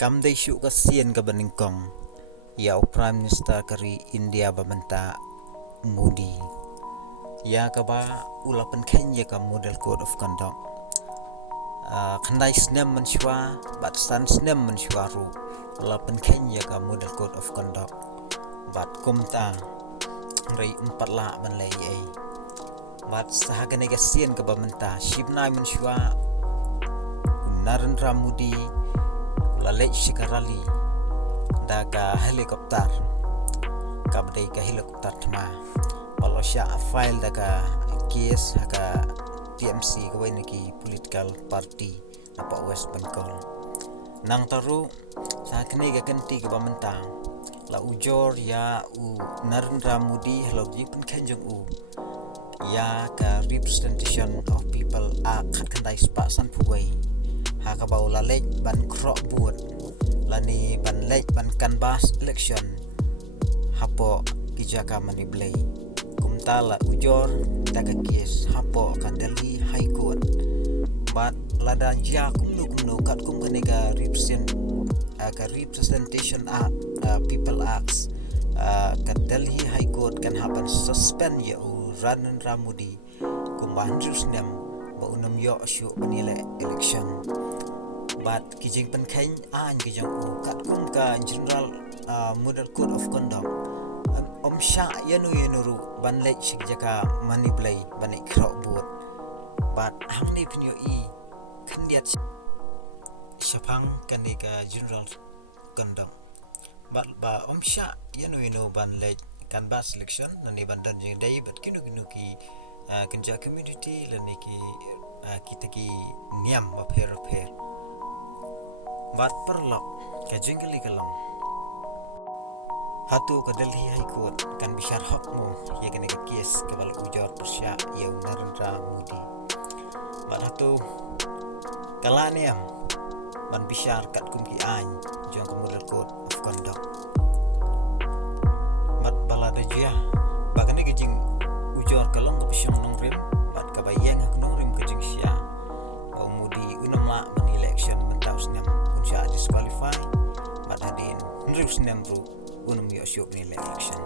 Kam dai shu ka sien ka baningkong. Ya Prime Minister kari India bamenta Modi. Ya ka ba ulapan Kenya ka model code of conduct. Khandai snem menshwa bat stan snem menshwa ru. Ulapan Kenya ka model code of conduct. Bat kumta rai 4 la ban lai ai. Bat sahaga negasian ka bamenta shibnai menshwa Narendra Modi lalek shikarali daga helikopter kabdai ka helikopter tma walau sya file daga case haka TMC kawai niki political party apa West Bengal nang taru sa kene ga kenti ka bamenta la ujor ya u Narendra Modi hello jipen kanjung u ya ka representation of people a khat khandai spa san phuwai haka bau lalek ban krok buat lani ban lek ban canvas election hapo kijaka mani blay kumtala ujor daga kies hapo ka Delhi High Court bat lada ja kumnu kat kum kanega representation people acts ka Delhi High Court kan hapan suspend ya Narendra Modi kumban rusnem ba unam yo shu banile election bat kijing penkain an kijang u kat kum ka general model code of conduct om sha yanu ru ban lek sig jaka mani blay banik krok buat bat hangni pinyo i kandiat syapang kanika general conduct bat ba om sha yanu ban lek kan ba selection nani bandan jeng dai bat kinu ki kenja community lani ki kita ki niam ba pher bat perlok ka jengli kalong hatu ka Delhi High Court kan bishar hokmu ya kene ka kes ke bal ujor persya ya Narendra Modi bat hatu kalaniam ban bishar kat kum ki an jong ka model code of conduct bat balada jia bakane ke jing ujor kalong ka pisyong nong rim bat ka bayang ak nong rim ke jing sia o Modi unama ban election mentaus nem ja disqualify but hadin nrus nem ru unum yo syuk ni election